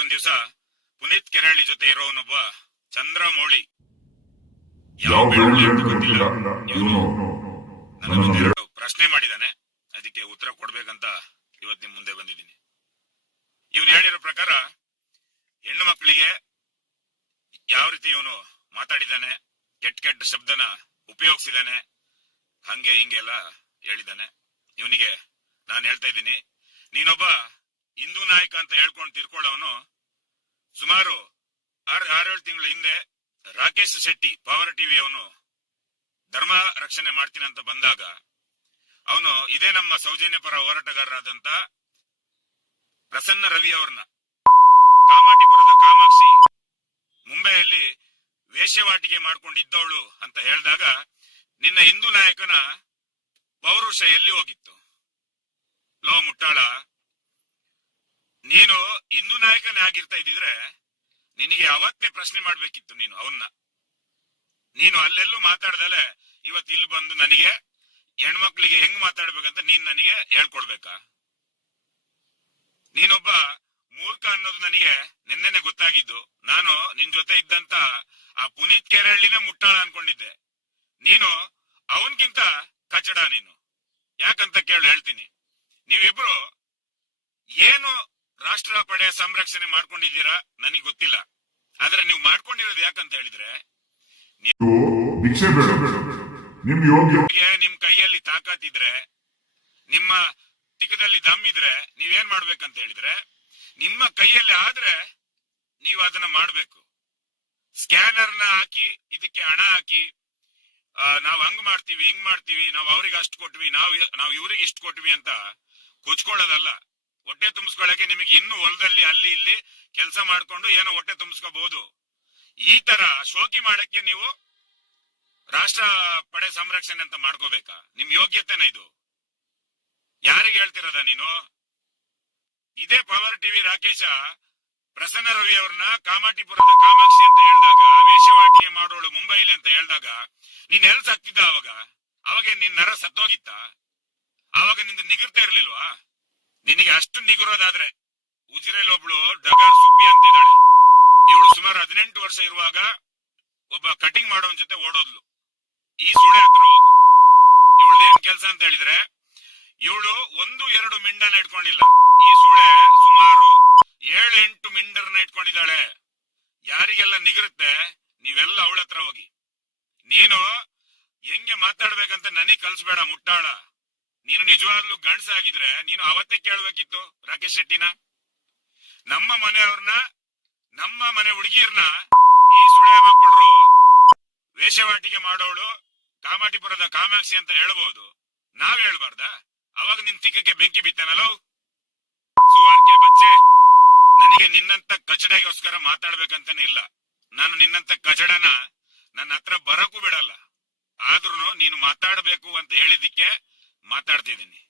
ಒಂದ್ ದಿವಸ ಪುನೀತ್ ಕೆರಳಿ ಜೊತೆ ಇರೋನೊಬ್ಬ ಚಂದ್ರಮೌಳಿ, ಯಾವ ಬೆಳ್ಳುಳ್ಳಿ ಅಂತ ಗೊತ್ತಿಲ್ಲ, ಇವನು ನನ್ನೊಂದೆರಡು ಪ್ರಶ್ನೆ ಮಾಡಿದಾನೆ. ಅದಕ್ಕೆ ಉತ್ತರ ಕೊಡ್ಬೇಕಂತ ಇವತ್ ನಿಮ್ ಮುಂದೆ ಬಂದಿದ್ದೀನಿ. ಇವನು ಹೇಳಿರೋ ಪ್ರಕಾರ ಹೆಣ್ಣು ಮಕ್ಕಳಿಗೆ ಯಾವ ರೀತಿ ಇವನು ಮಾತಾಡಿದಾನೆ, ಕೆಟ್ಟ ಶಬ್ದನ ಉಪಯೋಗಿಸಿದಾನೆ, ಹಂಗೆ ಹಿಂಗೆಲ್ಲ ಹೇಳಿದಾನೆ. ಇವನಿಗೆ ನಾನು ಹೇಳ್ತಾ ಇದ್ದೀನಿ, ನೀನೊಬ್ಬ ಹಿಂದೂ ನಾಯಕ ಅಂತ ಹೇಳ್ಕೊಂಡು ತಿರ್ಕೊಳ್ಳೋನು ಸುಮಾರು 6-7 ತಿಂಗಳ ಹಿಂದೆ ರಾಕೇಶ್ ಶೆಟ್ಟಿ ಪವರ್ ಟಿವಿ ಅವನು ಧರ್ಮ ರಕ್ಷಣೆ ಮಾಡ್ತೀನಿ ಅಂತ ಬಂದಾಗ ಅವನು ಇದೇ ನಮ್ಮ ಸೌಜನ್ಯ ಪರ ಹೋರಾಟಗಾರರಾದಂತ ಪ್ರಸನ್ನ ರವಿ ಅವ್ರನ್ನ ಕಾಮಾಟಿಪುರದ ಕಾಮಾಕ್ಷಿ ಮುಂಬೈಯಲ್ಲಿ ವೇಶ್ಯವಾಟಿಕೆ ಮಾಡ್ಕೊಂಡಿದ್ದವಳು ಅಂತ ಹೇಳಿದಾಗ ನಿನ್ನ ಹಿಂದೂ ನಾಯಕನ ಪೌರುಷ ಎಲ್ಲಿ ಹೋಗಿತ್ತು? ಲೋ ಮುಟ್ಟಾಳ, ನೀನು ಹಿಂದೂ ನಾಯಕನೇ ಆಗಿರ್ತಾ ಇದ್ದಿದ್ರೆ ನಿನಗೆ ಅವತ್ತೇ ಪ್ರಶ್ನೆ ಮಾಡ್ಬೇಕಿತ್ತು. ನೀನು ಅಲ್ಲೆಲ್ಲೂ ಮಾತಾಡ್ದಲೆ ಇವತ್ತು ಇಲ್ಲಿ ಬಂದು ನನಗೆ ಹೆಣ್ಮಕ್ಳಿಗೆ ಹೆಂಗ್ ಮಾತಾಡ್ಬೇಕಂತ ನೀನ್ ನನಗೆ ಹೇಳ್ಕೊಡ್ಬೇಕಾ? ನೀನೊಬ್ಬ ಮೂರ್ಖ ಅನ್ನೋದು ನನಗೆ ನಿನ್ನೆನೆ ಗೊತ್ತಾಗಿದ್ದು. ನಾನು ನಿನ್ ಜೊತೆ ಇದ್ದಂತ ಆ ಪುನೀತ್ ಕೆರಳಿನೇ ಮುಟ್ಟಾಳ ಅನ್ಕೊಂಡಿದ್ದೆ. ನೀನು ಅವನ್ಗಿಂತ ಕಚಡ. ನೀನು ಯಾಕಂತ ಹೇಳ್ತೀನಿ. ನೀವಿಬ್ರು ಏನು ರಾಷ್ಟ್ರ ಪಡೆ ಸಂರಕ್ಷಣೆ ಮಾಡ್ಕೊಂಡಿದ್ದೀರಾ ನನಗೆ ಗೊತ್ತಿಲ್ಲ. ಆದ್ರೆ ನೀವು ಮಾಡ್ಕೊಂಡಿರೋದು ಯಾಕಂತ ಹೇಳಿದ್ರೆ, ನಿಮ್ ಕೈಯಲ್ಲಿ ತಾಕತ್ತಿದ್ರೆ, ನಿಮ್ಮ ತಿಕ್ಕದಲ್ಲಿ ದಮ್ಮಿದ್ರೆ ನೀವೇನ್ ಮಾಡ್ಬೇಕಂತ ಹೇಳಿದ್ರೆ, ನಿಮ್ಮ ಕೈಯಲ್ಲಿ ಆದ್ರೆ ನೀವು ಅದನ್ನ ಮಾಡ್ಬೇಕು. ಸ್ಕ್ಯಾನರ್ನ ಹಾಕಿ ಇದಕ್ಕೆ ಹಣ ಹಾಕಿ ನಾವ್ ಹಂಗ್ ಮಾಡ್ತೀವಿ ಹಿಂಗ್ ಮಾಡ್ತೀವಿ, ನಾವ್ ಅವ್ರಿಗೆ ಅಷ್ಟು ಕೊಟ್ವಿ, ನಾವ್ ಇವ್ರಿಗೆ ಇಷ್ಟು ಕೊಟ್ವಿ ಅಂತ ಕೊಚ್ಕೊಳ್ಳೋದಲ್ಲ. ಹೊಟ್ಟೆ ತುಂಬಿಸ್ಕೊಳ್ಳಕ್ಕೆ ನಿಮಗೆ ಇನ್ನು ಹೊಲದಲ್ಲಿ ಅಲ್ಲಿ ಇಲ್ಲಿ ಕೆಲಸ ಮಾಡ್ಕೊಂಡು ಏನೋ ಹೊಟ್ಟೆ ತುಂಬಿಸ್ಕೋಬಹುದು. ಈ ತರ ಶೋಕಿ ಮಾಡಕ್ಕೆ ನೀವು ರಾಷ್ಟ್ರ ಪಡೆ ಸಂರಕ್ಷಣೆ ಅಂತ ಮಾಡ್ಕೋಬೇಕಾ? ನಿಮ್ ಯೋಗ್ಯತೆನ ಇದು? ಯಾರಿಗೆ ಹೇಳ್ತಿರೋದ ನೀನು? ಇದೇ ಪವರ್ ಟಿವಿ ರಾಕೇಶ ಪ್ರಸನ್ನ ರವಿ ಅವ್ರನ್ನ ಕಾಮಾಟಿಪುರದ ಕಾಮಾಕ್ಷಿ ಅಂತ ಹೇಳಿದಾಗ, ವೇಷವಾಟಿಕೆ ಮಾಡೋಳು ಮುಂಬೈಲಿ ಅಂತ ಹೇಳಿದಾಗ ನೀನ್ ಎಲ್ ಸತ್ತಿದ್ದ? ಅವಾಗ ನಿನ್ ನರ ಸತ್ತೋಗಿತ್ತ? ಅವಾಗ ನಿಂದು ನಿಗಿರ್ತಾ ಇರ್ಲಿಲ್ವಾ? ನಿನಗೆ ಅಷ್ಟು ನಿಗುರೋದಾದ್ರೆ ಉಜಿರೆಲ್ ಒಬ್ಳು ಡಗಾರ್ ಸುಬ್ಬಿ ಅಂತ ಇದ್ದಾಳೆ. ಇವಳು ಸುಮಾರು 18 ವರ್ಷ ಇರುವಾಗ ಒಬ್ಬ ಕಟಿಂಗ್ ಮಾಡೋನ್ ಜೊತೆ ಓಡೋದ್ಲು. ಈ ಸುಳೆ ಹತ್ರ ಹೋಗು. ಇವಳ್ದೇನ್ ಕೆಲ್ಸ ಅಂತ ಹೇಳಿದ್ರೆ, ಇವಳು 1-2 ಮಿಂಡನ ಇಟ್ಕೊಂಡಿಲ್ಲ. ಈ ಸುಳೆ ಸುಮಾರು 7-8 ಮಿಂಡರ್ನ ಇಟ್ಕೊಂಡಿದ್ದಾಳೆ. ಯಾರಿಗೆಲ್ಲ ನಿಗಿರುತ್ತೆ ನೀವೆಲ್ಲ ಅವಳ ಹತ್ರ ಹೋಗಿ. ನೀನು ಹೆಂಗೆ ಮಾತಾಡ್ಬೇಕಂತ ನನಗ್ ಕಲ್ಸ್ಬೇಡ ಮುಟ್ಟಾಳ. ನೀನು ನಿಜವಾಗ್ಲೂ ಗಂಡಸಾಗಿದ್ರೆ ನೀನು ಅವತ್ತೇ ಕೇಳ್ಬೇಕಿತ್ತು ರಾಕೇಶ್ ಶೆಟ್ಟಿನ. ನಮ್ಮ ಮನೆಯವ್ರನ್ನ, ನಮ್ಮ ಮನೆ ಹುಡುಗಿಯರ್ನ ಈ ಸುಳೆ ಮಕ್ಕಳು ವೇಷವಾಟಿಕೆ ಮಾಡೋಳು ಕಾಮಾಟಿಪುರದ ಕಾಮಾಕ್ಷಿ ಅಂತ ಹೇಳ್ಬಹುದು, ನಾವ್ ಹೇಳ್ಬಾರ್ದ? ಅವಾಗ ನಿನ್ ತಿಕ್ಕಕ್ಕೆ ಬೆಂಕಿ ಬಿತ್ತಾನಲ್ಲೋ ಸುವಾರ್ಕೆ ಬಚ್ಚೆ. ನನಗೆ ನಿನ್ನಂತ ಕಚಡಗೋಸ್ಕರ ಮಾತಾಡ್ಬೇಕಂತಾನೆ ಇಲ್ಲ. ನಾನು ನಿನ್ನಂತ ಕಚಡನ ನನ್ನ ಹತ್ರ ಬರಕ್ಕೂ ಬಿಡಲ್ಲ. ಆದ್ರೂ ನೀನು ಮಾತಾಡ್ಬೇಕು ಅಂತ ಹೇಳಿದಿಕ್ಕೆ ಮಾತಾಡ್ತಿದ್ದೀನಿ.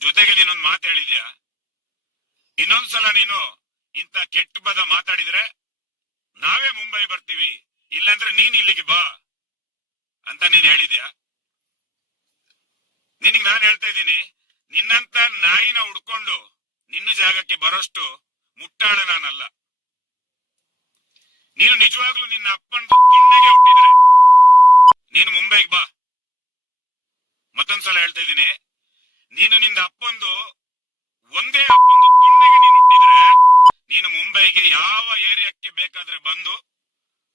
ಜೊತೆಗೆ ನೀನೊಂದು ಮಾತು ಹೇಳಿದ್ಯಾ, ಇನ್ನೊಂದ್ಸಲ ನೀನು ಇಂತ ಕೆಟ್ಟ ಪದ ಮಾತಾಡಿದ್ರೆ ನಾವೇ ಮುಂಬೈ ಬರ್ತೀವಿ, ಇಲ್ಲಾಂದ್ರೆ ನೀನ್ ಇಲ್ಲಿಗೆ ಬಾ ಅಂತ ನೀನ್ ಹೇಳಿದ್ಯಾ. ನಿನಗ್ ನಾನು ಹೇಳ್ತಾ ಇದ್ದೀನಿ, ನಿನ್ನಂತ ನಾಯಿನ ಹುಡ್ಕೊಂಡು ನಿನ್ನ ಜಾಗಕ್ಕೆ ಬರೋಷ್ಟು ಮುಟ್ಟಾಳ ನಾನಲ್ಲ. ನೀನು ನಿಜವಾಗ್ಲೂ ನಿನ್ನ ಅಪ್ಪನ ತುಣ್ಣಗೆ ಹುಟ್ಟಿದ್ರೆ ನೀನು ಮುಂಬೈಗೆ ಬಾ. ಮತ್ತೊಂದ್ಸಲ ಹೇಳ್ತಾ ಇದ್ದೀನಿ, ನೀನು ನಿನ್ನ ಅಪ್ಪಂದು ಒಂದೇ ಅಪ್ಪಂದು ತುಣ್ಣಗೆ ನೀನು ಹುಟ್ಟಿದ್ರೆ ನೀನು ಮುಂಬೈಗೆ ಯಾವ ಏರಿಯಾಕ್ಕೆ ಬೇಕಾದ್ರೆ ಬಂದು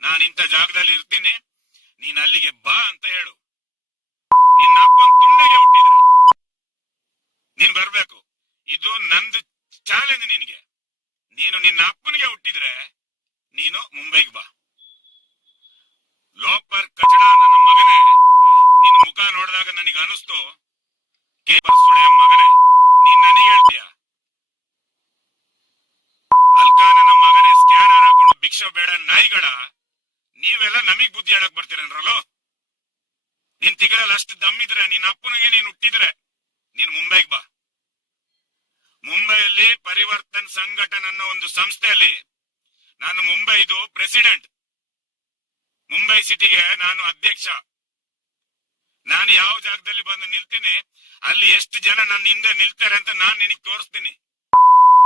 ನಾನು ಇಂಥ ಜಾಗದಲ್ಲಿ ಇರ್ತೀನಿ, ನೀನ್ ಅಲ್ಲಿಗೆ ಬಾ ಅಂತ ಹೇಳು. ನಿನ್ನ ಅಪ್ಪನ ತುಣ್ಣಗೆ ಹುಟ್ಟಿದ್ರೆ ನೀನ್ ಬರ್ಬೇಕು. ಇದು ನಂದು ಚಾಲೆಂಜ್ ನಿನ್ಗೆ. ನೀನು ನಿನ್ನ ಅಪ್ಪನಿಗೆ ಹುಟ್ಟಿದ್ರೆ ನೀನು ಮುಂಬೈಗೆ ಬಾ. ಲೋಪರ್ ಕಚಡ ನನ್ನ ಮಗನೇ, ನಿನ್ನ ಮುಖ ನೋಡಿದಾಗ ನನಗೆ ಅನಿಸ್ತು, ಸುಳೆ ಮಗನೇ ನೀನ್ ನನಗೆ ಹೇಳ್ತೀಯ? ಅಲ್ಕಾ ನನ್ನ ಮಗನೇ, ಸ್ಕ್ಯಾನರ್ ಹಾಕೊಂಡು ಭಿಕ್ಷೆ ಬೇಡ ನಾಯಿಗಳ, ನೀವೆಲ್ಲ ನಮಗ್ ಬುದ್ಧಿ ಹೇಳಕ್ ಬರ್ತೀರನ್ರಲ್ಲೋ. ನಿನ್ ತಿಗರಲ್ಲಿ ಅಷ್ಟು ದಮ್ಮಿದ್ರೆ ನಿನ್ನ ಅಪ್ಪನಿಗೆ ನೀನ್ ಹುಟ್ಟಿದ್ರೆ ನೀನ್ ಮುಂಬೈಗೆ ಬಾ. ಮುಂಬೈಯಲ್ಲಿ ಪರಿವರ್ತನ್ ಸಂಘಟನ್ ಅನ್ನೋ ಒಂದು ಸಂಸ್ಥೆಯಲ್ಲಿ ನಾನು ಮುಂಬೈದು ಪ್ರೆಸಿಡೆಂಟ್. ಮುಂಬೈ ಸಿಟಿಗೆ ನಾನು ಅಧ್ಯಕ್ಷ. ನಾನು ಯಾವ ಜಾಗದಲ್ಲಿ ಬಂದು ನಿಲ್ತೀನಿ ಅಲ್ಲಿ ಎಷ್ಟು ಜನ ನನ್ನ ಹಿಂದೆ ನಿಲ್ತಾರೆ ಅಂತ ನಾನು ನಿನಗೆ ತೋರಿಸ್ತೀನಿ.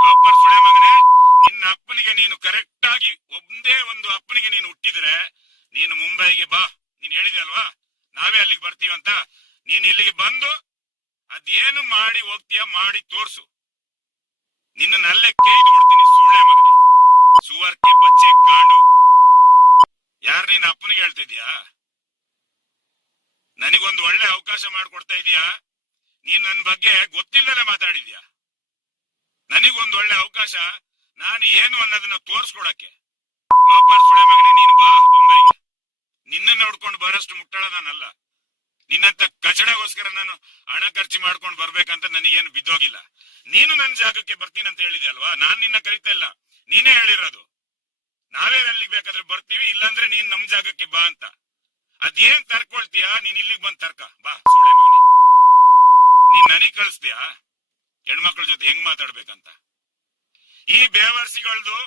ಲೋಪರ್ ಸುಳೆ ಮಗನೇ, ನಿನ್ನ ನಿನ್ನ ಅಪ್ಪನಿಗೆ ನೀನು ಕರೆಕ್ಟ್ ಆಗಿ ಒಂದೇ ಒಂದು ಅಪ್ಪನಿಗೆ ನೀನು ಹುಟ್ಟಿದ್ರೆ ನೀನು ಮುಂಬೈಗೆ ಬಾ. ನೀನ್ ಹೇಳಿದೆ ಅಲ್ವಾ ನಾವೇ ಅಲ್ಲಿಗೆ ಬರ್ತೀವಂತ. ನೀನ್ ಇಲ್ಲಿಗೆ ಬಂದು ಅದೇನು ಮಾಡಿ ಹೋಗ್ತೀಯ ಮಾಡಿ ತೋರ್ಸು. ನಿನ್ನಲ್ಲೇ ಕೈದು ಬಿಡ್ತೀನಿ ಸುಳ್ಳೆ ಮಗನೇ, ಸುವರ್ಕೆ ಬಚ್ಚೆ ಗಾಂಡು. ಯಾರು ನಿನ್ನ ಅಪ್ಪನಿಗೆ ಹೇಳ್ತಾ ಇದೀಯಾ? ನನಗೊಂದು ಒಳ್ಳೆ ಅವಕಾಶ ಮಾಡ್ಕೊಡ್ತಾ ಇದೀಯಾ? ನೀನ್ ನನ್ನ ಬಗ್ಗೆ ಗೊತ್ತಿಲ್ಲದೆ ಮಾತಾಡಿದ್ಯಾ. ನನಗೊಂದು ಒಳ್ಳೆ ಅವಕಾಶ, ನಾನು ಏನು ಅನ್ನೋದನ್ನ ತೋರ್ಸ್ಕೊಡಕ್ಕೆ. ಲೋಪರ್ ಸುಳೆ ಮಗನೇ, ನೀನು ಬಾ ಬೊಂಬೈಗೆ. ನಿನ್ನ ನೋಡ್ಕೊಂಡು ಬರೋಷ್ಟು ಮುಟ್ಟಳ ನಾನಲ್ಲ. ನಿನ್ನಂತ ಕಚಡಗೋಸ್ಕರ ನಾನು ಹಣ ಖರ್ಚು ಮಾಡ್ಕೊಂಡು ಬರ್ಬೇಕಂತ ನನಗೇನು ಬಿದ್ದೋಗಿಲ್ಲ. ನೀನು ನನ್ನ ಜಾಗಕ್ಕೆ ಬರ್ತೀನಿ ಅಂತ ಹೇಳಿದೆ ಅಲ್ವಾ, ನಾನ್ ನಿನ್ನ ಕರಿತಾ ಇಲ್ಲ, ನೀನೇ ಹೇಳಿರೋದು. ನಾವೇ ಅಲ್ಲಿಗೆ ಬೇಕಾದ್ರೆ ಬರ್ತೀವಿ, ಇಲ್ಲಾಂದ್ರೆ ನೀನ್ ನಮ್ ಜಾಗಕ್ಕೆ ಬಾ ಅಂತ. ಅದೇನ್ ತರ್ಕೊಳ್ತೀಯ? ನೀನ್ ಇಲ್ಲಿಗೆ ಬಂದ್ ತರ್ಕ ಬಾ ಸುಳೆ ಮಗನೇ. ನೀನ್ ನನಗ್ ಕಳಿಸ್ತೀಯ ಹೆಣ್ಮಕ್ಳ ಜೊತೆ ಹೆಂಗ್ ಮಾತಾಡ್ಬೇಕಂತ? ಈ ಬೇವರ್ಸಿಗಳದು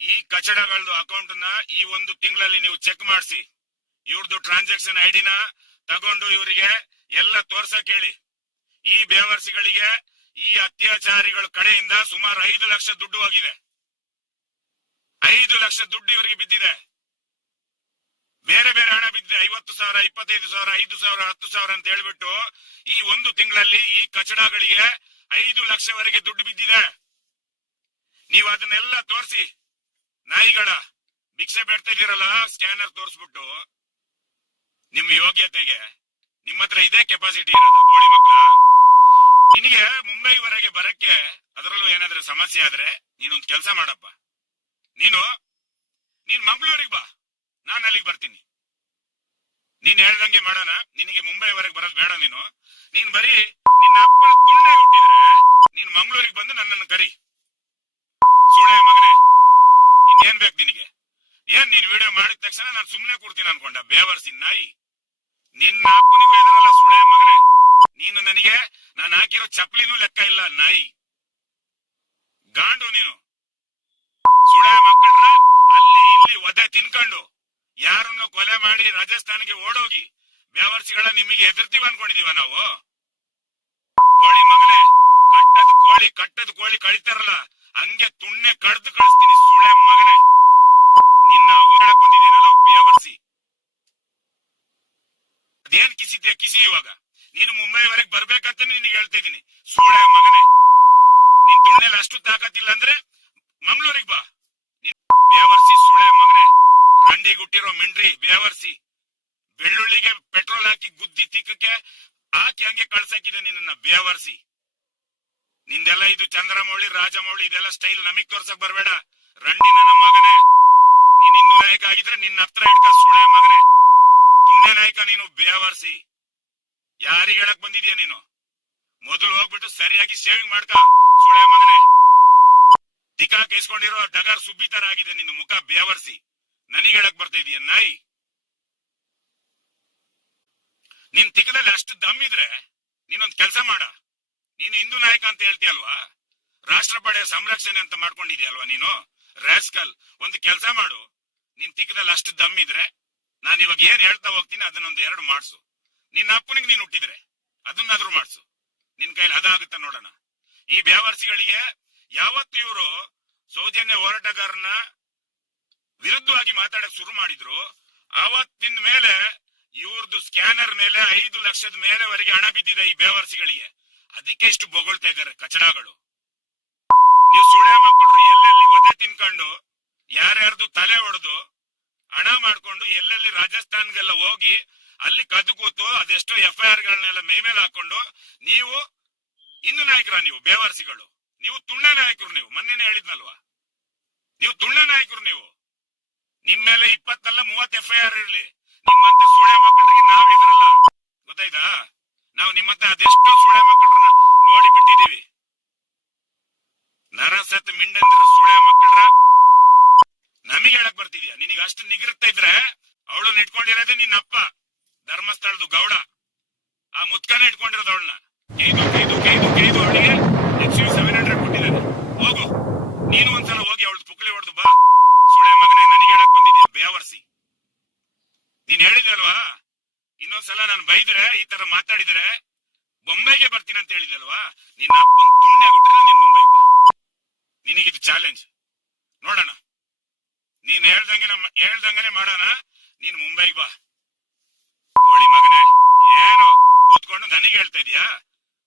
ಈ ಕಚಡಗಳದು ಅಕೌಂಟ್ ನ ಈ ಒಂದು ತಿಂಗಳಲ್ಲಿ ನೀವು ಚೆಕ್ ಮಾಡಿಸಿ, ಇವ್ರದ್ದು ಟ್ರಾನ್ಸಾಕ್ಷನ್ ಐಡಿನ ತಗೊಂಡು ಇವರಿಗೆ ಎಲ್ಲ ತೋರ್ಸಕ್ ಹೇಳಿ. ಈ ಬೇವರ್ಸಿಗಳಿಗೆ ಈ ಅತ್ಯಾಚಾರಿಗಳ ಕಡೆಯಿಂದ ಸುಮಾರು 5 ಲಕ್ಷ ದುಡ್ಡು ಹೋಗಿದೆ. 5 ಲಕ್ಷ ದುಡ್ಡು ಇವರಿಗೆ ಬಿದ್ದಿದೆ. ಬೇರೆ ಬೇರೆ ಹಣ ಬಿದ್ದಿದೆ. 50,000, 25,000, 5,000, 10,000 ಅಂತ ಹೇಳ್ಬಿಟ್ಟು ಈ ಒಂದು ತಿಂಗಳಲ್ಲಿ ಈ ಕಚಡಗಳಿಗೆ 5 ಲಕ್ಷವರೆಗೆ ದುಡ್ಡು ಬಿದ್ದಿದೆ. ನೀವು ಅದನ್ನೆಲ್ಲ ತೋರಿಸಿ, ನಾಯಿಗಳ ಭಿಕ್ಷೆ ಬೇಡ್ತಾ ಇದೀರಲ್ಲ, ಸ್ಕ್ಯಾನರ್ ತೋರಿಸ್ಬಿಟ್ಟು ನಿಮ್ ಯೋಗ್ಯತೆಗೆ ನಿಮ್ಮ ಹತ್ರ ಇದೇ ಕೆಪಾಸಿಟಿ ಇರೋದ ಬೋಳಿ ಮಕ್ಕಳ? ನಿನಗೆ ಮುಂಬೈವರೆಗೆ ಬರಕ್ಕೆ ಅದರಲ್ಲೂ ಏನಾದ್ರೆ ಸಮಸ್ಯೆ ಆದ್ರೆ ನೀನೊಂದು ಕೆಲಸ ಮಾಡಪ್ಪ. ನೀನ್ ಮಂಗಳೂರಿಗೆ ಬಾ, ನಾನು ಅಲ್ಲಿಗೆ ಬರ್ತೀನಿ. ನೀನ್ ಹೇಳ್ದಂಗೆ ಮಾಡೋಣ. ನಿನಗೆ ಮುಂಬೈವರೆಗೆ ಬರೋದು ಬೇಡ. ನೀನ್ ಬರೀ ನಿನ್ನ ಅಪ್ಪನ ತುಳ್ಳೆ ಹುಟ್ಟಿದ್ರೆ ನೀನ್ ಮಂಗಳೂರಿಗೆ ಬಂದು ನನ್ನನ್ನು ಕರಿ. ಸುಳೆ ಮಗನೇ, ಇನ್ನೇನ್ ಬೇಕು ನಿನಗೆ? ಏನ್ ನೀನ್ ವಿಡಿಯೋ ಮಾಡಿದ ತಕ್ಷಣ ನಾನು ಸುಮ್ನೆ ಕೊಡ್ತೀನಿ ಅನ್ಕೊಂಡ? ಬೇವರ್ಸಿ ನಾಯಿ, ನಿನ್ನ ಅಪ್ಪನಿಗೂ ಎದರಲ್ಲ ಸುಳೆ ಮಗನೇ. ನೀನು ನನಗೆ ನಾನು ಹಾಕಿರೋ ಚಪ್ಪಲಿನೂ ಲೆಕ್ಕ ಇಲ್ಲ ನಾಯಿ ಗಾಂಡು. ನೀನು ಸುಳೆ ಮಕ್ಕಳ್ರ ಅಲ್ಲಿ ಇಲ್ಲಿ ಒದೆ ತಿನ್ಕೊಂಡು ಯಾರನ್ನು ಕೊಲೆ ಮಾಡಿ ರಾಜಸ್ಥಾನಿಗೆ ಓಡೋಗಿ ಬೇವರ್ಸಿಗಳ ನಿಮಗೆ ಎದುರ್ತೀವಿ ಅನ್ಕೊಂಡಿದೀವ ನಾವು? ಗೋಳಿ ಮಗನೇ, ಕಟ್ಟದ ಕೋಳಿ ಕಳಿತಾರಲ್ಲ ಹಂಗೆ ತುಣ್ಣೆ ಕಡ್ದು ಕಳಿಸ್ತೀನಿ ಸುಳೆ ಮಗನೇ. ನಿನ್ನ ಊರಳಕ್ ಬಂದಿದ್ದೀನಲ್ಲ ಬೇವರ್ಸಿ, ಅದೇನ್ ಕಿಸಿ ಇವಾಗ. ನೀನು ಮುಂಬೈವರೆಗೆ ಬರ್ಬೇಕಂತ ನಿನಗೆ ಹೇಳ್ತಿದ್ದೀನಿ ಸುಳೆ ಮಗನೇ. ನಿನ್ ತುಣ್ಣೆಲ್ಲ ಅಷ್ಟು ತಾಕತ್ತಿಲ್ಲ ಅಂದ್ರೆ ಮಂಗಳೂರಿಗೆ ಬಾ. ಬೇವರ್ಸಿ ಸುಳೆ ಮಗನೇ, ರಂಡಿ ಗುಟ್ಟಿರೋ ಮೆಂಡ್ರಿ ಬೇವರ್ಸಿ. ಬೆಳ್ಳುಳ್ಳಿಗೆ ಪೆಟ್ರೋಲ್ ಹಾಕಿ ಗುದ್ದಿ ತಿಕ್ಕಕ್ಕೆ ಹಾಕಿ ಹಂಗೆ ಕಳ್ಸಾಕಿದೆ ನಿನ್ನ ಬೇವರ್ಸಿ. ನಿಂದೆಲ್ಲ ಇದು ಚಂದ್ರಮೌಳಿ ರಾಜಮೌಳಿ ಇದೆಲ್ಲ ಸ್ಟೈಲ್ ನಮಗ್ ತೋರ್ಸಕ್ ಬರ್ಬೇಡ ರಂಡಿ ನನ್ನ ಮಗನೇ. ನೀನ್ ಇನ್ನೂ ನಾಯಕ ಆಗಿದ್ರೆ ನಿನ್ನ ಹತ್ರ ಹಿಡ್ಕ ಸುಳೆ ಮಗನೇ. ತುಣ್ಣೆ ನಾಯಕ ನೀನು ಬೇವರ್ಸಿ. ಯಾರಿಗೆ ಹೇಳಕ್ ಬಂದಿದ್ಯಾ ನೀನು? ಮೊದಲು ಹೋಗ್ಬಿಟ್ಟು ಸರಿಯಾಗಿ ಶೇವಿಂಗ್ ಮಾಡ್ಕ ಸುಳೆ ಮಗನೇ. ತಿಕ್ಕಾ ಕೇಸ್ಕೊಂಡಿರೋ ಡಗರ್ ಸುಬ್ಬಿ ತರ ಆಗಿದೆ ನಿನ್ನ ಮುಖ ಬೇವರ್ಸಿ. ನನಗೆ ಹೇಳಕ್ ಬರ್ತಾ ಇದೀಯ ನಾಯಿ? ನಿನ್ ತಿಕ್ಕದಲ್ಲಿ ಅಷ್ಟು ದಮ್ಮಿದ್ರೆ ನೀನೊಂದ್ ಕೆಲಸ ಮಾಡ. ನೀನು ಹಿಂದೂ ನಾಯಕ ಅಂತ ಹೇಳ್ತೀಯಲ್ವಾ, ರಾಷ್ಟ್ರಪಡೆ ಸಂರಕ್ಷಣೆ ಅಂತ ಮಾಡ್ಕೊಂಡಿದ್ಯಲ್ವಾ ನೀನು ರಾಸ್ಕಲ್. ಒಂದು ಕೆಲಸ ಮಾಡು, ನಿನ್ ತಿಕ್ಕದಲ್ಲಿ ಅಷ್ಟು ದಮ್ಮಿದ್ರೆ ನಾನು ಇವಾಗ ಏನ್ ಹೇಳ್ತಾ ಹೋಗ್ತೀನಿ ಅದನ್ನೊಂದು 2 ಮಾಡ್ಸು. ನಿನ್ನ ಅಪ್ಪನಿಗೆ ನೀನು ಹುಟ್ಟಿದ್ರೆ ಅದನ್ನಾದ್ರೂ ಮಾಡ್ಸು. ನಿನ್ ಕೈಲಿ ಅದಾಗುತ್ತ ನೋಡೋಣ. ಈ ಬೇವರ್ಸಿಗಳಿಗೆ ಯಾವತ್ತು ಇವರು ಸೌಜನ್ಯ ಹೋರಾಟಗಾರನ ವಿರುದ್ಧವಾಗಿ ಮಾತಾಡಕ್ ಶುರು ಮಾಡಿದ್ರು ಆವತ್ತಿನ ಮೇಲೆ ಇವ್ರದ್ದು ಸ್ಕ್ಯಾನರ್ ಮೇಲೆ 5 ಲಕ್ಷದ ಮೇಲೆವರೆಗೆ ಹಣ ಬಿದ್ದಿದೆ ಈ ಬೇವರ್ಸಿಗಳಿಗೆ. ಅದಕ್ಕೆ ಇಷ್ಟು ಬೊಗಳ್ತಾ ಇದ್ದಾರೆ ಕಚಡಗಳು. ನೀವು ಸುಳೆ ಮಕ್ಕಳು ಎಲ್ಲೆಲ್ಲಿ ಒದೆ ತಿನ್ಕೊಂಡು ಯಾರ್ಯಾರ್ದು ತಲೆ ಹೊಡೆದು ಹಣ ಮಾಡ್ಕೊಂಡು ಎಲ್ಲೆಲ್ಲಿ ರಾಜಸ್ಥಾನ್ಗೆಲ್ಲ ಹೋಗಿ ಅಲ್ಲಿ ಕದ್ದು ಕೂತು ಅದೆಷ್ಟೋ FIR ಗಳನ್ನೆಲ್ಲ ಮೈ ಮೇಲೆ ಹಾಕೊಂಡು ನೀವು ಹಿಂದೂ ನಾಯಕರ? ನೀವು ಬೇವರ್ಸಿಗಳು, ನೀವು ತುಳ್ಳೆ ನಾಯಕರು. ನೀವು ಮೊನ್ನೆನೆ ಹೇಳಿದ್ನಲ್ವಾ, ನೀವು ತುಳ್ಳೆ ನಾಯಕರು. ನೀವು ನಿಮ್ ಮೇಲೆ 20 ಅಲ್ಲ 30 FIR ಇರ್ಲಿ, ನಿಮ್ಮಂತ ಸುಳೆ ಮಕ್ಕಳಿಗೆ ನಾವ್ ಎದುರಲ್ಲ. ಗೊತ್ತಾಯ್ತಾ? ನಾವು ನಿಮ್ಮಂತ ಅದೆಷ್ಟೋ ಸುಳೆ ಮಕ್ಕಳನ್ನ ನೋಡಿ ಬಿಟ್ಟಿದೀವಿ. ನರಸತ್ ಮಿಂಡಂದ್ರ ಸುಳೆ ಮಕ್ಕಳ್ರ ನಮಗೆ ಹೇಳಕ್ ಬರ್ತಿದ್ಯಾ? ನಿನಗೆ ಅಷ್ಟು ನಿಗಿರ್ತಾ ಇದ್ರೆ ಅವಳು ಇಟ್ಕೊಂಡಿರೋದೇ ನಿನ್ನಪ್ಪ ಧರ್ಮಸ್ಥಳದ ಗೌಡ. ಆ ಮುತ್ಕನ ಇಟ್ಕೊಂಡಿರೋದು ಅವಳನ್ನ ಕೈದು ಅವಳಿಗೆ XUV 700 ಕೊಟ್ಟಿದ್ದಾನೆ. ಹೋಗು ನೀನು ಒಂದ್ಸಲ ಹೋಗಿ ಅವಳು ಪುಕ್ಲಿ ಹೊಡೆದು ಬಾ ಸುಳೆ ಮಗನೇ. ನನಗೆ ಹೇಳಕ್ ಬಂದಿದ್ಯಾ ಬೇವರ್ಸಿ? ನೀನ್ ಹೇಳಿದೆ ಅಲ್ವಾ, ಇನ್ನೊಂದ್ಸಲ ನಾನು ಬೈದ್ರೆ ಈ ತರ ಮಾತಾಡಿದ್ರೆ ಬೊಂಬೈಗೆ ಬರ್ತೀನಿ ಅಂತ ಹೇಳಿದೆ ಅಲ್ವಾ. ನಿನ್ನ ಅಪ್ಪನ್ ತುಣ್ಣೆ ಗುಟ್ರೆ ನೀನ್ ಮುಂಬೈಗೆ ಬಾ. ನಿನಗಿದು ಚಾಲೆಂಜ್. ನೋಡೋಣ. ನೀನ್ ಹೇಳ್ದಂಗನೆ ಮಾಡೋಣ. ನೀನ್ ಮುಂಬೈಗೆ ಬಾ. ಗೋಳಿ ಮಗನೇ, ಏನು ಕೂತ್ಕೊಂಡು ನನಗೆ ಹೇಳ್ತಾ ಇದೀಯಾ?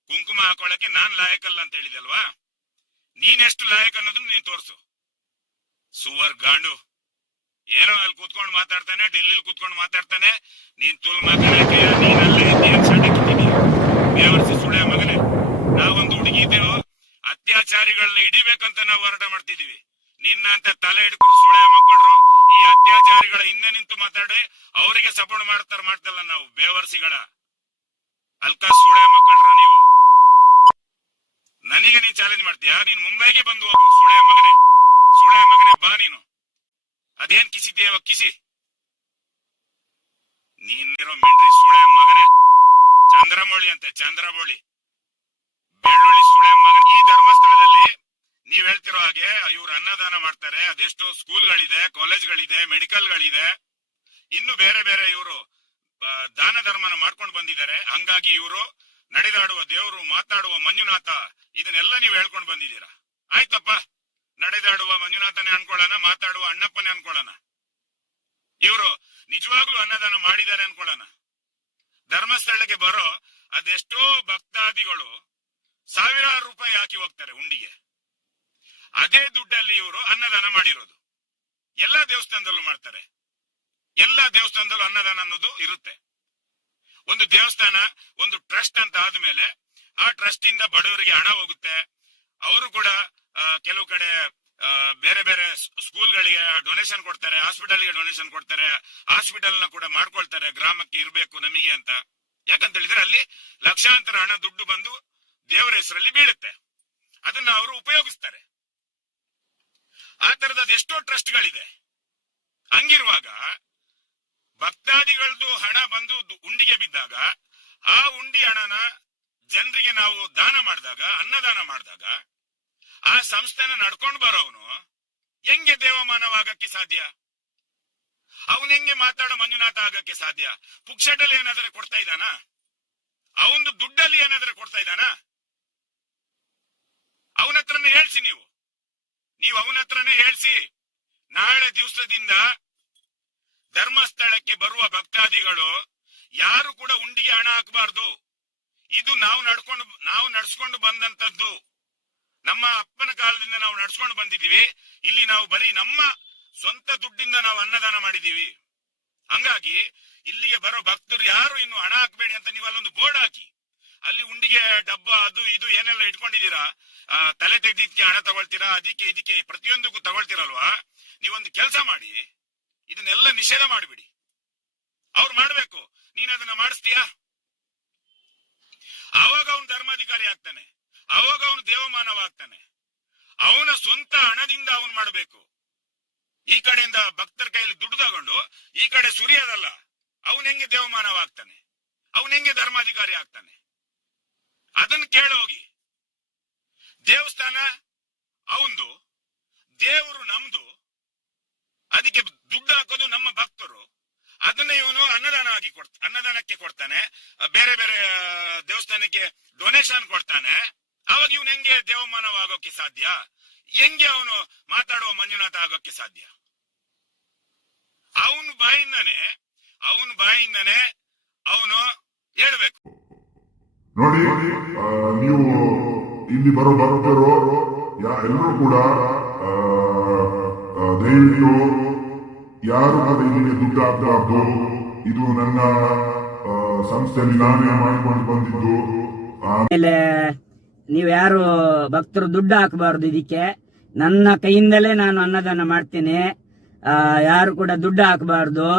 ಕುಂಕುಮ ಹಾಕೊಳ್ಳಕ್ಕೆ ನಾನ್ ಲಾಯಕಲ್ಲ ಅಂತ ಹೇಳಿದಲ್ವಾ? ನೀನೆಷ್ಟು ಲಾಯಕ್ ಅನ್ನೋದನ್ನ ನೀನ್ ತೋರ್ಸು. ಸುವರ್ ಗಾಂಡು ಏನೋ ಅಲ್ಲಿ ಕೂತ್ಕೊಂಡು ಮಾತಾಡ್ತಾನೆ, ಡೆಲ್ಲಿಲಿ ಕೂತ್ಕೊಂಡು ಮಾತಾಡ್ತಾನೆ. ನೀನ್ ತುಲ್ ಮಗನೇ, ನೀನಲ್ಲೇ ಏನ್ ಸಣ್ಣಕ್ಕಿದ್ದೀಯ? ಬೇವರ್ಸಿ ಸುಳ್ಯ ಮಗನೇ, ನಾವೊಂದು ಹುಡುಗಿ ಇದ್ದೇವು, ಅತ್ಯಾಚಾರಿಗಳನ್ನ ಹಿಡಿಬೇಕಂತ ನಾವು ಹೋರಾಟ ಮಾಡ್ತಿದೀವಿ. ನಿನ್ನಂತ ತಲೆ ಹಿಡ್ಕೊಂಡು ಸುಳ್ಯ ಮಕ್ಕಳು ಈ ಅತ್ಯಾಚಾರಿಗಳ ಹಿಂದೆ ನಿಂತು ಮಾತಾಡಿ ಅವರಿಗೆ ಸಪೋರ್ಟ್ ಮಾಡ್ತಲ್ಲ ನಾವು ಬೇವರ್ಸಿಗಳ ಅಲ್ಕ ಸುಳ್ಯ ಮಕ್ಕಳ್ರ ನೀವು. ನನಗೆ ನೀನ್ ಚಾಲೆಂಜ್ ಮಾಡ್ತೀಯಾ? ನೀನ್ ಮುಂಬೈಗೆ ಬಂದು ಹೋಗು. ಸುಳ್ಯ ಮಗನೇ ಬಾ. ನೀನು ಅದೇನ್ ಕಿಸಿದ್ದೇವ ಕಿಸಿ. ನೀನಿರೋ ಮೆಂಡ್ರಿ ಸುಳ್ಯ ಮಗನೇ. ಚಂದ್ರಮೌಳಿ ಅಂತೆ, ಚಂದ್ರಮೌಳಿ ಬೆಳ್ಳುಳ್ಳಿ ಸುಳ್ಯ ಮಗನೇ. ಈ ಧರ್ಮಸ್ಥಳದಲ್ಲಿ ನೀವ್ ಹೇಳ್ತಿರೋ ಹಾಗೆ ಇವ್ರು ಅನ್ನದಾನ ಮಾಡ್ತಾರೆ. ಅದೆಷ್ಟೋ ಸ್ಕೂಲ್ಗಳಿದೆ, ಕಾಲೇಜ್ಗಳಿದೆ, ಮೆಡಿಕಲ್ಗಳಿದೆ, ಇನ್ನು ಬೇರೆ ಬೇರೆ ಇವರು ದಾನ ಧರ್ಮನ ಮಾಡ್ಕೊಂಡು ಬಂದಿದ್ದಾರೆ. ಹಂಗಾಗಿ ಇವರು ನಡೆದಾಡುವ ದೇವರು, ಮಾತಾಡುವ ಮಂಜುನಾಥ, ಇದನ್ನೆಲ್ಲ ನೀವು ಹೇಳ್ಕೊಂಡು ಬಂದಿದ್ದೀರಾ. ಆಯ್ತಪ್ಪ, ನಡೆದಾಡುವ ಮಂಜುನಾಥನೇ ಅನ್ಕೊಳ್ಳೋಣ, ಮಾತಾಡುವ ಅಣ್ಣಪ್ಪನೇ ಅನ್ಕೊಳ್ಳೋಣ. ಇವರು ನಿಜವಾಗ್ಲೂ ಅನ್ನದಾನ ಮಾಡಿದ್ದಾರೆ ಅನ್ಕೊಳ್ಳೋಣ. ಧರ್ಮಸ್ಥಳಕ್ಕೆ ಬರೋ ಅದೆಷ್ಟೋ ಭಕ್ತಾದಿಗಳು ಸಾವಿರಾರು ರೂಪಾಯಿ ಹಾಕಿ ಹೋಗ್ತಾರೆ ಉಂಡಿಗೆ. ಅದೇ ದುಡ್ಡಲ್ಲಿ ಇವರು ಅನ್ನದಾನ ಮಾಡಿರೋದು. ಎಲ್ಲಾ ದೇವಸ್ಥಾನದಲ್ಲೂ ಮಾಡ್ತಾರೆ. ಎಲ್ಲಾ ದೇವಸ್ಥಾನದಲ್ಲೂ ಅನ್ನದಾನ ಅನ್ನೋದು ಇರುತ್ತೆ. ಒಂದು ದೇವಸ್ಥಾನ, ಒಂದು ಟ್ರಸ್ಟ್ ಅಂತ ಆದ್ಮೇಲೆ ಆ ಟ್ರಸ್ಟ್ ಇಂದ ಬಡವರಿಗೆ ಹಣ ಹೋಗುತ್ತೆ. ಅವರು ಕೂಡ ಕೆಲವು ಕಡೆ ಬೇರೆ ಬೇರೆ ಸ್ಕೂಲ್ಗಳಿಗೆ ಡೊನೇಷನ್ ಕೊಡ್ತಾರೆ, ಹಾಸ್ಪಿಟಲ್ಗೆ ಡೊನೇಷನ್ ಕೊಡ್ತಾರೆ, ಹಾಸ್ಪಿಟಲ್ ನ ಕೂಡ ಮಾಡ್ಕೊಳ್ತಾರೆ, ಗ್ರಾಮಕ್ಕೆ ಇರಬೇಕು ನಮಗೆ ಅಂತ. ಯಾಕಂತ ಹೇಳಿದ್ರೆ ಅಲ್ಲಿ ಲಕ್ಷಾಂತರ ಹಣ ದುಡ್ಡು ಬಂದು ದೇವರ ಹೆಸರಲ್ಲಿ ಬೀಳುತ್ತೆ. ಅದನ್ನ ಅವರು ಉಪಯೋಗಿಸ್ತಾರೆ. ಆ ತರದ ಎಷ್ಟೋ ಟ್ರಸ್ಟ್ಗಳಿದೆ. ಹಂಗಿರುವಾಗ ಭಕ್ತಾದಿಗಳದ್ದು ಹಣ ಬಂದು ಉಂಡಿಗೆ ಬಿದ್ದಾಗ ಆ ಉಂಡಿ ಹಣನ ಜನರಿಗೆ ನಾವು ದಾನ ಮಾಡಿದಾಗ, ಅನ್ನದಾನ ಮಾಡಿದಾಗ, ಆ ಸಂಸ್ಥೆನ ನಡ್ಕೊಂಡು ಬರೋವನು ಹೆಂಗೆ ದೇವಮಾನವಾಗಕ್ಕೆ ಸಾಧ್ಯ? ಅವನ್ ಹೆಂಗೆ ಮಾತಾಡೋ ಮಂಜುನಾಥ ಆಗಕ್ಕೆ ಸಾಧ್ಯ? ಪುಕ್ಷಟಲ್ಲಿ ಏನಾದ್ರೆ ಕೊಡ್ತಾ ಇದ್ದಾನ? ಅವನು ದುಡ್ಡಲ್ಲಿ ಏನಾದ್ರೆ ಕೊಡ್ತಾ ಇದ್ದಾನ? ಅವನ ಹತ್ರನೇ ಹೇಳ್ಸಿ. ನೀವು ಅವನ ಹತ್ರನೇ ಹೇಳ್ಸಿ. ನಾಳೆ ದಿವಸದಿಂದ ಧರ್ಮಸ್ಥಳಕ್ಕೆ ಬರುವ ಭಕ್ತಾದಿಗಳು ಯಾರು ಕೂಡ ಉಂಡಿಗೆ ಹಣ ಹಾಕಬಾರ್ದು. ಇದು ನಾವು ನಡ್ಸ್ಕೊಂಡು ಬಂದಂತದ್ದು. ನಮ್ಮ ಅಪ್ಪನ ಕಾಲದಿಂದ ನಾವು ನಡ್ಸ್ಕೊಂಡು ಬಂದಿದ್ದೀವಿ. ಇಲ್ಲಿ ನಾವು ಬರೀ ನಮ್ಮ ಸ್ವಂತ ದುಡ್ಡಿಂದ ನಾವು ಅನ್ನದಾನ ಮಾಡಿದೀವಿ. ಹಂಗಾಗಿ ಇಲ್ಲಿಗೆ ಬರೋ ಭಕ್ತರು ಯಾರು ಇನ್ನು ಹಣ ಹಾಕಬೇಡಿ ಅಂತ ನೀವು ಅಲ್ಲೊಂದು ಬೋರ್ಡ್ ಹಾಕಿ, ಅಲ್ಲಿ ಉಂಡಿಗೆ ಡಬ್ಬ ಅದು ಇದು ಏನೆಲ್ಲ ಇಟ್ಕೊಂಡಿದ್ದೀರಾ, ತಲೆ ತೆಗೆದಿದ್ದಕ್ಕೆ ಹಣ ತಗೊಳ್ತೀರಾ, ಇದಕ್ಕೆ ಪ್ರತಿಯೊಂದಕ್ಕೂ ತಗೊಳ್ತೀರಲ್ವಾ? ನೀವೊಂದು ಕೆಲಸ ಮಾಡಿ, ಇದನ್ನೆಲ್ಲ ನಿಷೇಧ ಮಾಡಿಬಿಡಿ. ಅವ್ರು ಮಾಡ್ಬೇಕು, ನೀನ್ ಅದನ್ನ ಮಾಡಿಸ್ತೀಯಾ? ಅವಾಗ ಅವನು ಧರ್ಮಾಧಿಕಾರಿ ಆಗ್ತಾನೆ, ಅವಾಗ ಅವನು ದೇವಮಾನವಾಗ್ತಾನೆ. ಅವನ ಸ್ವಂತ ಹಣದಿಂದ ಅವನು ಮಾಡಬೇಕು. ಈ ಕಡೆಯಿಂದ ಭಕ್ತರ ಕೈಯಲ್ಲಿ ದುಡ್ಡು ತಗೊಂಡು ಈ ಕಡೆ ಸುರಿಯೋದಲ್ಲ. ಅವನ್ ಹೆಂಗೆ ದೇವಮಾನವಾಗ್ತಾನೆ? ಅವನ್ ಹೆಂಗೆ ಧರ್ಮಾಧಿಕಾರಿ ಆಗ್ತಾನೆ? ಅದನ್ನ ಕೇಳೋಗಿ. ದೇವಸ್ಥಾನ ಅವಂದು, ದೇವರು ನಮ್ದು, ಅದಕ್ಕೆ ದುಡ್ಡು ಹಾಕೋದು ನಮ್ಮ ಭಕ್ತರು. ಅದನ್ನ ಇವನು ಅನ್ನದಾನಕ್ಕೆ ಕೊಡ್ತಾನೆ, ಬೇರೆ ಬೇರೆ ದೇವಸ್ಥಾನಕ್ಕೆ ಡೊನೇಷನ್ ಕೊಡ್ತಾನೆ. ಅವಾಗ ಇವನು ಹೆಂಗೆ ದೇವಮಾನವಾಗೋಕೆ ಸಾಧ್ಯ? ಹೆಂಗೆ ಅವನು ಮಾತಾಡುವ ಮಂಜುನಾಥ ಆಗೋಕೆ ಸಾಧ್ಯ? ಅವನು ಬಾಯಿಂದನೇ ಅವನು ಹೇಳ್ಬೇಕು. ನೋಡಿ, ನೀವು ಇಲ್ಲಿ ಬರೋರು ಎಲ್ಲರೂ ಕೂಡ ದಯವಿಟ್ಟು ಯಾರು ಕೂಡ ಇಲ್ಲಿಗೆ ದುಡ್ಡು ಹಾಕಬಾರ್ದು. ಇದು ನನ್ನ ಸಂಸ್ಥೆಯಲ್ಲಿ ನಾನೇ ಮಾಡಿಕೊಂಡು ಬಂದಿದ್ದು. ಆಮೇಲೆ ನೀವು ಯಾರು ಭಕ್ತರು ದುಡ್ಡು ಹಾಕಬಾರ್ದು. ಇದಕ್ಕೆ ನನ್ನ ಕೈಯಿಂದಲೇ ನಾನು ಅನ್ನದಾನ ಮಾಡ್ತೀನಿ. ಯಾರು ಕೂಡ ದುಡ್ಡು ಹಾಕಬಾರ್ದು.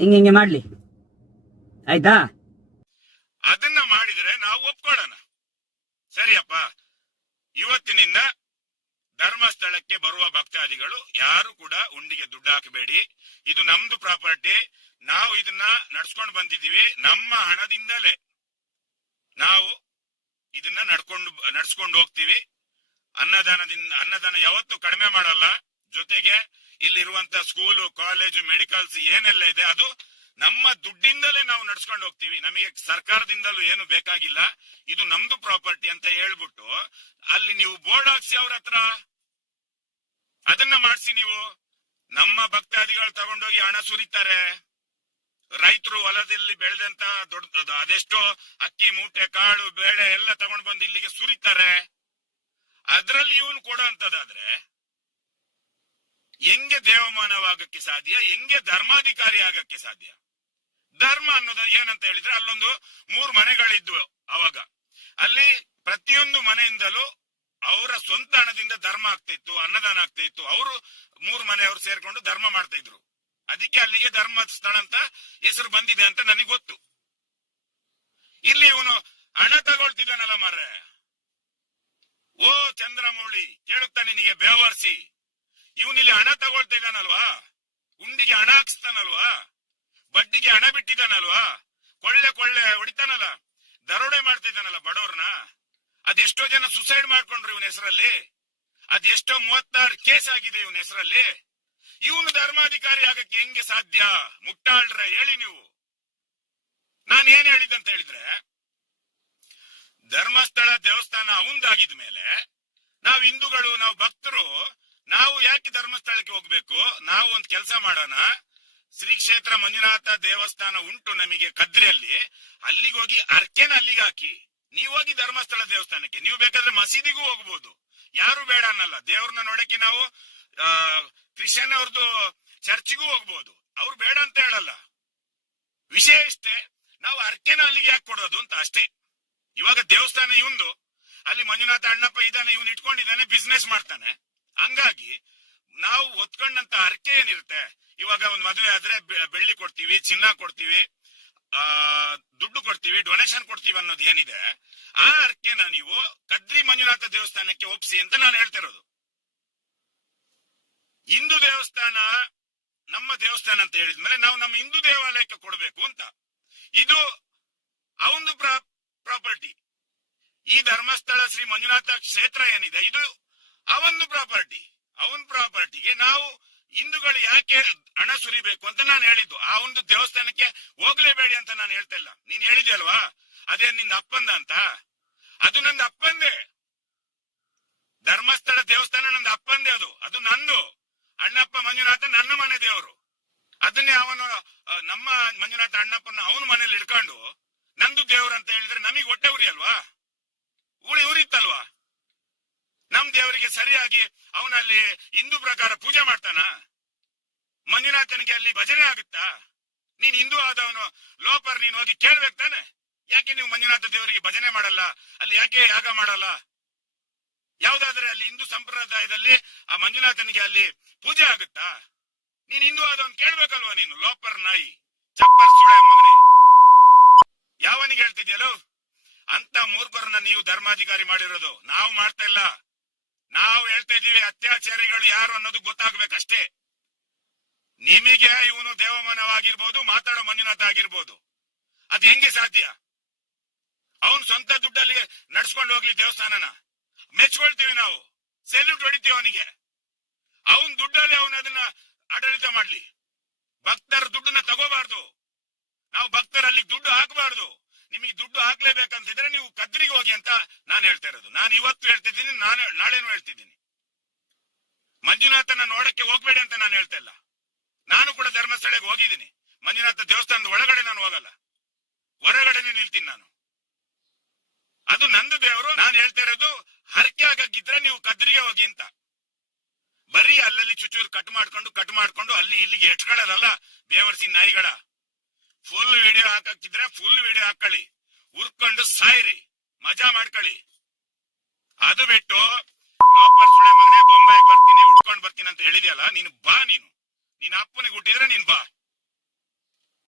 ಹಿಂಗೆ ಮಾಡ್ಲಿ, ಆಯ್ತಾ? ಅದನ್ನ ಮಾಡಿದ್ರೆ ನಾವು ಒಪ್ಕೊಳ್ಳೋಣ. ಸರಿಯಪ್ಪ, ಇವತ್ತಿನಿಂದ ಧರ್ಮಸ್ಥಳಕ್ಕೆ ಬರುವ ಭಕ್ತಾದಿಗಳು ಯಾರು ಕೂಡ ಉಂಡಿಗೆ ದುಡ್ಡು ಹಾಕಬೇಡಿ. ಇದು ನಮ್ದು ಪ್ರಾಪರ್ಟಿ. ನಾವು ಇದನ್ನ ನಡ್ಸ್ಕೊಂಡು ಬಂದಿದ್ದೀವಿ. ನಮ್ಮ ಹಣದಿಂದಲೇ ನಾವು ಇದನ್ನ ನಡ್ಸ್ಕೊಂಡು ಹೋಗ್ತೀವಿ. ಅನ್ನದಾನ ಯಾವತ್ತೂ ಕಡಿಮೆ ಮಾಡಲ್ಲ. ಜೊತೆಗೆ ಇಲ್ಲಿರುವಂತ ಸ್ಕೂಲು, ಕಾಲೇಜು, ಮೆಡಿಕಲ್ಸ್ ಏನೆಲ್ಲ ಇದೆ ಅದು ನಮ್ಮ ದುಡ್ಡಿಂದಲೇ ನಾವು ನಡ್ಸ್ಕೊಂಡು ಹೋಗ್ತೀವಿ. ನಮಗೆ ಸರ್ಕಾರದಿಂದಲೂ ಏನು ಬೇಕಾಗಿಲ್ಲ. ಇದು ನಮ್ದು ಪ್ರಾಪರ್ಟಿ ಅಂತ ಹೇಳ್ಬಿಟ್ಟು ಅಲ್ಲಿ ನೀವು ಬೋರ್ಡ್ ಹಾಕ್ಸಿ ಅವ್ರ ಹತ್ರ. ಅದನ್ನ ಮಾಡಿಸಿ ನೀವು. ನಮ್ಮ ಭಕ್ತಾದಿಗಳು ತಗೊಂಡೋಗಿ ಹಣ ಸುರಿತಾರೆ. ರೈತರು ಹೊಲದಲ್ಲಿ ಬೆಳೆದಂತ ದೊಡ್ಡ ಅದೆಷ್ಟೋ ಅಕ್ಕಿ ಮೂಟೆ ಕಾಳು ಬೇಳೆ ಎಲ್ಲ ತಗೊಂಡು ಬಂದು ಇಲ್ಲಿಗೆ ಸುರಿತಾರೆ. ಅದ್ರಲ್ಲಿ ಇವನು ಕೊಡುವಂತದಾದ್ರೆ ಹೆಂಗೆ ದೇವಮಾನವಾಗಕ್ಕೆ ಸಾಧ್ಯ? ಹೆಂಗೆ ಧರ್ಮಾಧಿಕಾರಿ ಆಗಕ್ಕೆ ಸಾಧ್ಯ? ಧರ್ಮ ಅನ್ನೋದು ಏನಂತ ಹೇಳಿದ್ರೆ, ಅಲ್ಲೊಂದು 3 ಮನೆಗಳಿದ್ವು ಅವಾಗ. ಅಲ್ಲಿ ಪ್ರತಿಯೊಂದು ಮನೆಯಿಂದಲೂ ಅವರ ಸ್ವಂತ ಹಣದಿಂದ ಧರ್ಮ ಆಗ್ತಾ ಇತ್ತು, ಅನ್ನದಾನ ಆಗ್ತಾ ಇತ್ತು. ಅವರು 3 ಮನೆಯವರು ಸೇರ್ಕೊಂಡು ಧರ್ಮ ಮಾಡ್ತಾ ಇದ್ರು. ಅದಕ್ಕೆ ಅಲ್ಲಿಗೆ ಧರ್ಮಸ್ಥಳ ಅಂತ ಹೆಸರು ಬಂದಿದೆ ಅಂತ ನನಗೆ ಗೊತ್ತು. ಇಲ್ಲಿ ಇವನು ಹಣ ತಗೊಳ್ತಿದ್ದಾನಲ್ಲ ಮಾರ್ರೆ. ಓ ಚಂದ್ರಮೌಳಿ, ಕೇಳುತ್ತಾ ನಿನಗೆ ಬೇವರ್ಸಿ, ಇವನಿಲ್ಲಿ ಹಣ ತಗೊಳ್ತಾ ಇದ್ದಾನಲ್ವಾ, ಉಂಡಿಗೆ ಹಣ ಹಾಕ್ಸ್ತಾನಲ್ವಾ, ಬಡ್ಡಿಗೆ ಹಣ ಬಿಟ್ಟಿದ್ದಾನಲ್ವಾ, ಕೊಳ್ಳೆ ಹೊಡಿತಾನಲ್ಲ, ದರೋಡೆ ಮಾಡ್ತಾ ಇದ್ದಾನಲ್ಲ ಬಡವ್ರನ್ನ. ಅದೆಷ್ಟೋ ಜನ ಸುಸೈಡ್ ಮಾಡ್ಕೊಂಡ್ರು ಇವನ ಹೆಸರಲ್ಲಿ. ಅದೆಷ್ಟೋ 36 ಕೇಸ್ ಆಗಿದೆ ಇವನ ಹೆಸರಲ್ಲಿ. ಇವನು ಧರ್ಮಾಧಿಕಾರಿ ಆಗಕ್ಕೆ ಹೆಂಗೆ ಸಾಧ್ಯ? ಮುಟ್ಟಾಳ್ರೆ ಹೇಳಿ ನೀವು. ನಾನು ಏನ್ ಹೇಳಿದ್ದಂತ ಹೇಳಿದ್ರೆ, ಧರ್ಮಸ್ಥಳ ದೇವಸ್ಥಾನ ಅವಂದಾಗಿದ ಮೇಲೆ ನಾವು ಹಿಂದೂಗಳು, ನಾವು ಭಕ್ತರು, ನಾವು ಯಾಕೆ ಧರ್ಮಸ್ಥಳಕ್ಕೆ ಹೋಗ್ಬೇಕು? ನಾವು ಒಂದ್ ಕೆಲಸ ಮಾಡೋಣ. ಶ್ರೀ ಕ್ಷೇತ್ರ ಮಂಜುನಾಥ ದೇವಸ್ಥಾನ ಉಂಟು ನಮಗೆ ಕದ್ರಿಯಲ್ಲಿ, ಅಲ್ಲಿಗೆ ಹೋಗಿ ಅರ್ಕೆನ ಅಲ್ಲಿಗೆ ಹಾಕಿ, ನೀವು ಹೋಗಿ ಧರ್ಮಸ್ಥಳ ದೇವಸ್ಥಾನಕ್ಕೆ. ನೀವು ಬೇಕಾದ್ರೆ ಮಸೀದಿಗೂ ಹೋಗ್ಬೋದು, ಯಾರು ಬೇಡ ಅನ್ನಲ್ಲ. ದೇವ್ರನ್ನ ನೋಡಕ್ಕೆ ನಾವು ಕ್ರಿಶ್ಚಿಯನ್ ಅವ್ರದ್ದು ಚರ್ಚ್ಗೂ ಹೋಗ್ಬೋದು, ಅವ್ರು ಬೇಡ ಅಂತ ಹೇಳಲ್ಲ. ವಿಷಯ ಇಷ್ಟೇ, ನಾವು ಅರ್ಕೆನ ಅಲ್ಲಿಗೆ ಯಾಕೆ ಕೊಡೋದು ಅಂತ ಅಷ್ಟೇ. ಇವಾಗ ದೇವಸ್ಥಾನ ಇವಂದು, ಅಲ್ಲಿ ಮಂಜುನಾಥ ಅಣ್ಣಪ್ಪ ಇದ್ದಾನೆ, ಇವನ್ ಇಟ್ಕೊಂಡಿದ್ದಾನೆ, ಬಿಸ್ನೆಸ್ ಮಾಡ್ತಾನೆ. ಹಂಗಾಗಿ ನಾವು ಒತ್ಕೊಂಡಂತ ಅರ್ಕೆ ಏನಿರುತ್ತೆ, ಇವಾಗ ಒಂದ್ ಮದುವೆ ಆದ್ರೆ ಬೆಳ್ಳಿ ಕೊಡ್ತೀವಿ, ಚಿನ್ನ ಕೊಡ್ತೀವಿ, ದುಡ್ಡು ಕೊಡ್ತೀವಿ, ಡೊನೇಷನ್ ಕೊಡ್ತೀವಿ ಅನ್ನೋದು ಏನಿದೆ, ಆ ಅರ್ಕೆನ ನೀವು ಕದ್ರಿ ಮಂಜುನಾಥ ದೇವಸ್ಥಾನಕ್ಕೆ ಒಪ್ಸಿ ಅಂತ ನಾನು ಹೇಳ್ತಿರೋದು. ಹಿಂದೂ ದೇವಸ್ಥಾನ ನಮ್ಮ ದೇವಸ್ಥಾನ ಅಂತ ಹೇಳಿದ್ಮೇಲೆ ನಾವು ನಮ್ಮ ಹಿಂದೂ ದೇವಾಲಯಕ್ಕೆ ಕೊಡಬೇಕು ಅಂತ. ಇದು ಅವನು ಪ್ರಾಪರ್ಟಿ. ಈ ಧರ್ಮಸ್ಥಳ ಶ್ರೀ ಮಂಜುನಾಥ ಕ್ಷೇತ್ರ ಏನಿದೆ, ಇದು ಅವನು ಪ್ರಾಪರ್ಟಿ. ಅವನ ಪ್ರಾಪರ್ಟಿಗೆ ನಾವು ಹಿಂದೂಗಳು ಯಾಕೆ ಹಣ ಸುರಿಬೇಕು ಅಂತ ನಾನು ಹೇಳಿದ್ದು. ಆ ಒಂದು ದೇವಸ್ಥಾನಕ್ಕೆ ಹೋಗ್ಲೇಬೇಡಿ ಅಂತ ನಾನು ಹೇಳ್ತಾ ಇಲ್ಲ. ನೀನ್ ಹೇಳಿದ್ಯಲ್ವಾ, ಅದೇ ನಿನ್ನ ಅಪ್ಪಂದ ಅಂತ. ಅದು ನಂದು ಅಪ್ಪಂದೇ. ಧರ್ಮಸ್ಥಳ ದೇವಸ್ಥಾನ ನಂದು ಅಪ್ಪಂದೇ. ಅದು ನಂದು. ಅಣ್ಣಪ್ಪ ಮಂಜುನಾಥ ನನ್ನ ಮನೆ ದೇವರು. ಅದನ್ನೇ ಅವನು ನಮ್ಮ ಮಂಜುನಾಥ ಅಣ್ಣಪ್ಪನ ಅವನ ಮನೇಲಿ ಇಡ್ಕೊಂಡು ನಂದು ದೇವ್ರು ಅಂತ ಹೇಳಿದ್ರೆ ನಮಗೆ ಹೊಟ್ಟೆ ಉರಿ ಅಲ್ವಾ? ಉರಿತ್ತಲ್ವಾ? ನಮ್ ದೇವರಿಗೆ ಸರಿಯಾಗಿ ಅವನಲ್ಲಿ ಹಿಂದೂ ಪ್ರಕಾರ ಪೂಜೆ ಮಾಡ್ತಾನ? ಮಂಜುನಾಥನಿಗೆ ಅಲ್ಲಿ ಭಜನೆ ಆಗುತ್ತಾ? ನೀನ್ ಹಿಂದೂ ಆದವನು ಲೋಪರ್, ನೀನ್ ಹೋಗಿ ಕೇಳ್ಬೇಕು ತಾನೆ, ಯಾಕೆ ನೀವು ಮಂಜುನಾಥ ದೇವರಿಗೆ ಭಜನೆ ಮಾಡಲ್ಲ, ಅಲ್ಲಿ ಯಾಕೆ ಯಾಗ ಮಾಡಲ್ಲ? ಯಾವ್ದಾದ್ರೆ ಅಲ್ಲಿ ಹಿಂದೂ ಸಂಪ್ರದಾಯದಲ್ಲಿ ಆ ಮಂಜುನಾಥನಿಗೆ ಅಲ್ಲಿ ಪೂಜೆ ಆಗುತ್ತಾ? ನೀನ್ ಹಿಂದೂ ಆದವನ್ ಕೇಳ್ಬೇಕಲ್ವಾ ನೀನು? ಲೋಪರ್ ನಾಯಿ, ಚಪ್ಪರ್ ಸುಳೆ ಮಗನೇ, ಯಾವನಿಗೆ ಹೇಳ್ತಿದ್ಯಲ್ಲೋ? ಅಂತ ಮೂರ್ಖರನ್ನ ನೀವು ಧರ್ಮಾಧಿಕಾರಿ ಮಾಡಿರೋದು. ನಾವು ಮಾಡ್ತಾ ಇಲ್ಲ. ನಾವು ಹೇಳ್ತಾ ಇದೀವಿ, ಅತ್ಯಾಚಾರಿಗಳು ಯಾರು ಅನ್ನೋದು ಗೊತ್ತಾಗ್ಬೇಕಷ್ಟೇ. ನಿಮಗೆ ಇವನು ದೇವಮಾನವಾಗಿರ್ಬೋದು, ಮಾತಾಡೋ ಮಂಜುನಾಥ ಆಗಿರ್ಬೋದು, ಅದ್ ಹೆಂಗೆ ಸಾಧ್ಯ? ಅವನ್ ಸ್ವಂತ ದುಡ್ಡಲ್ಲಿ ನಡ್ಸ್ಕೊಂಡು ಹೋಗ್ಲಿ ದೇವಸ್ಥಾನನ, ಮೆಚ್ಕೊಳ್ತೀವಿ ನಾವು, ಸೆಲ್ಯೂಟ್ ಹೊಡಿತೀವಿ ಅವನಿಗೆ. ಅವನ್ ದುಡ್ಡಲ್ಲಿ ಅವನ ಅದನ್ನ ಆಡಳಿತ ಮಾಡ್ಲಿ. ಭಕ್ತರ ದುಡ್ಡನ್ನ ತಗೋಬಾರ್ದು. ನಾವು ಭಕ್ತರು ಅಲ್ಲಿಗೆ ದುಡ್ಡು ಹಾಕಬಾರ್ದು. ನಿಮಗೆ ದುಡ್ಡು ಹಾಕ್ಲೇಬೇಕಂತಿದ್ರೆ ನೀವು ಕದ್ರಿಗೆ ಹೋಗಿ ಅಂತ ನಾನು ಹೇಳ್ತಾ ಇರೋದು. ನಾನು ಇವತ್ತು ಹೇಳ್ತಿದ್ದೀನಿ, ನಾಳೆನೂ ಹೇಳ್ತಿದ್ದೀನಿ. ಮಂಜುನಾಥನ ನೋಡಕ್ಕೆ ಹೋಗ್ಬೇಡಿ ಅಂತ ನಾನು ಹೇಳ್ತಾ ಇಲ್ಲ. ನಾನು ಕೂಡ ಧರ್ಮಸ್ಥಳಕ್ಕೆ ಹೋಗಿದ್ದೀನಿ. ಮಂಜುನಾಥ ದೇವಸ್ಥಾನದ ಒಳಗಡೆ ನಾನು ಹೋಗಲ್ಲ, ಹೊರಗಡೆನೆ ನಿಲ್ತೀನಿ ನಾನು. ಅದು ನಂದು ದೇವರು. ನಾನು ಹೇಳ್ತಾ ಇರೋದು, ಹರಕೆ ಆಗಕ್ಕಿದ್ರೆ ನೀವು ಕದ್ರಿಗೆ ಹೋಗಿ ಅಂತ. ಬರೀ ಅಲ್ಲಲ್ಲಿ ಚುಚೂರು ಕಟ್ ಮಾಡ್ಕೊಂಡು ಅಲ್ಲಿ ಇಲ್ಲಿಗೆ ಎಟ್ಕೊಳ್ಳೋದಲ್ಲ ಬೇವರ್ಸಿ ನಾಯಿಗಳ. ಫುಲ್ ವಿಡಿಯೋ ಹಾಕಿದ್ರೆ ಫುಲ್ ವಿಡಿಯೋ ಹಾಕೊಳ್ಳಿ, ಉರ್ಕೊಂಡು ಸಾಯ್ರಿ, ಮಜಾ ಮಾಡ್ಕೊಳ್ಳಿ. ಅದು ಬಿಟ್ಟು ಲೋಪರ್ ಸುಳೆ ಮಗನೇ ಬೊಂಬೈಗೆ ಬರ್ತೀನಿ, ಉಟ್ಕೊಂಡು ಬರ್ತೀನಿ ಅಂತ ಹೇಳಿದ್ಯಲ್ಲ, ನೀನು ಬಾ. ನೀನು ನಿನ್ನ ಅಪ್ಪನಿಗೆ ಹುಟ್ಟಿದ್ರೆ ನೀನ್ ಬಾ.